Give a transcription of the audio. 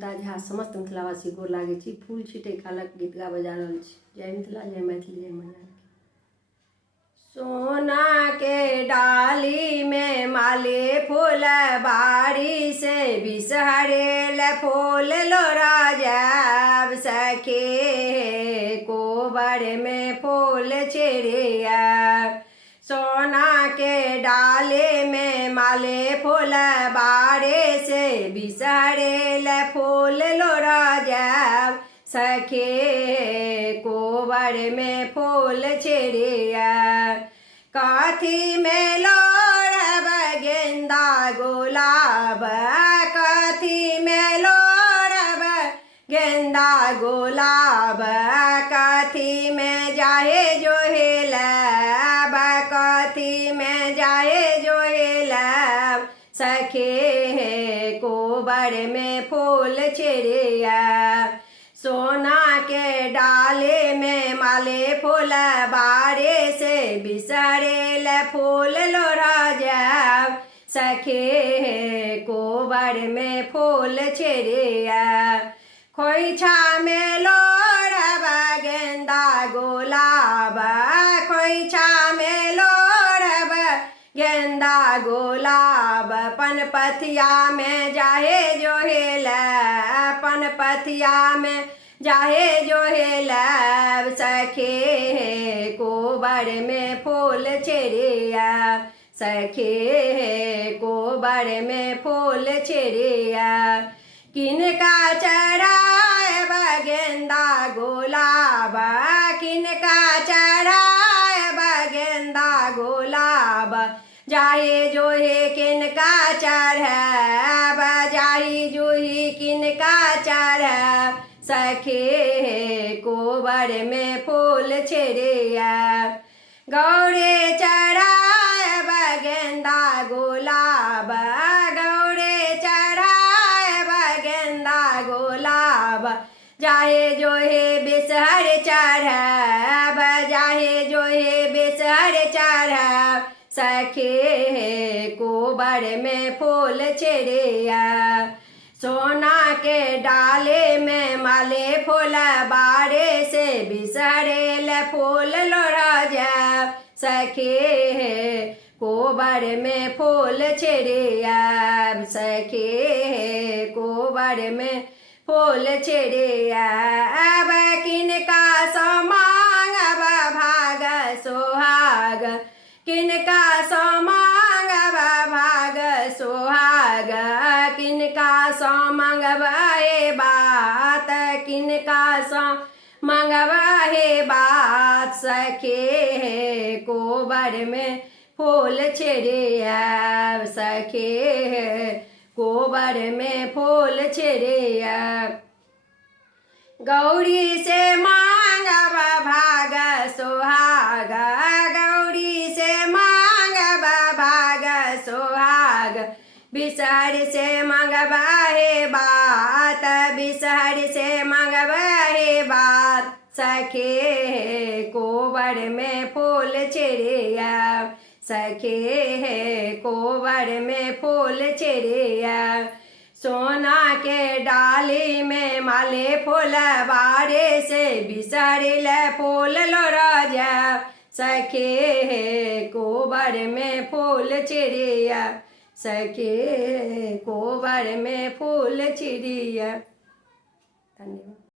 झा समस्त मिथिलावासी गोर लागे छी। फूल छिटे कालक गीत गाबऽ जा रहल छी। जय मिथिला, जय मैथिली, जय मैया। सोना के डाली में माले फूल बाड़ी से बिसहरेल फूल लोरा जाब सखे कोबर में फूल चिड़िया। सोना के डाले में माले फूल बाड़े से बिसहरेल फूल लोरा जाब सखे कोबर में फूल चिड़िया। काथी में लोड़ब गेंदा गुलाब, काथी में लोड़ब गेंदा गुलाब, काथी में जाहे जोहेलब, काथी में जाहे जोहेलब सखे कोबर में फूल चिड़िया। सोना के डाले में माले फूल बाड़े से बिसहरेल फूल लोरा जाब सखे कोबर में फूल चिड़िया। खोइछा में लोड़ब गेंदा गुलाब, खोइछा में लोड़ब गेंदा गुलाब, पनपथिया में जाहे जोहेलब, पनपथिया में जाहे जोहेलब सखे कोबर में फूल चिड़िया, सखे कोबर में फूल चिड़िया। किनका चढ़ाएब गेंदा गुलाब, किनका चढ़ाएब गेंदा गुलाब, जाहे जोहे किनका चढ़ब, जाही जूही किनका चढ़ब सखे कोबर में फूल चिड़िया। गौरे चढ़ाएब गेंदा गुलाब, गौरे चढ़ाएब गेंदा गुलाब, जाहे जोहे बिसहर चढ़ब, जाहे जोहे बिसहर चढ़ब सखे कोबर में फूल चिड़िया। सोना के डाले में माले फूल बाड़े से बिसहरेल फूल लोरा जाब सखे कोबर में फूल चिड़िया, सखे कोबर में फूल चिड़िया। अब किनका सो मांगब भाग सोहाग, किनका सो मांगब भाग सोहाग, किनका सो मांगब हे बात, किनका सो मांगब हे बात सखे कोबर में फूल चिड़िया, सखे कोबर में फूल चिड़िया। गौरी से मांगब भाग सोहाग, गौरी से मांगब भाग सोहाग, बिसहर से मांगब हे बात, बिसहर से मांगब हे बात सखे कोबर में फूल चिड़िया, सखे कोबर में फूल चिड़िया। सोना के डाली में माले फूल बाड़े से बिसहरेल फूल लोरा जाब सखे कोबर में फूल चिड़िया, सखे कोबर में फूल चिड़िया। धन्यवाद।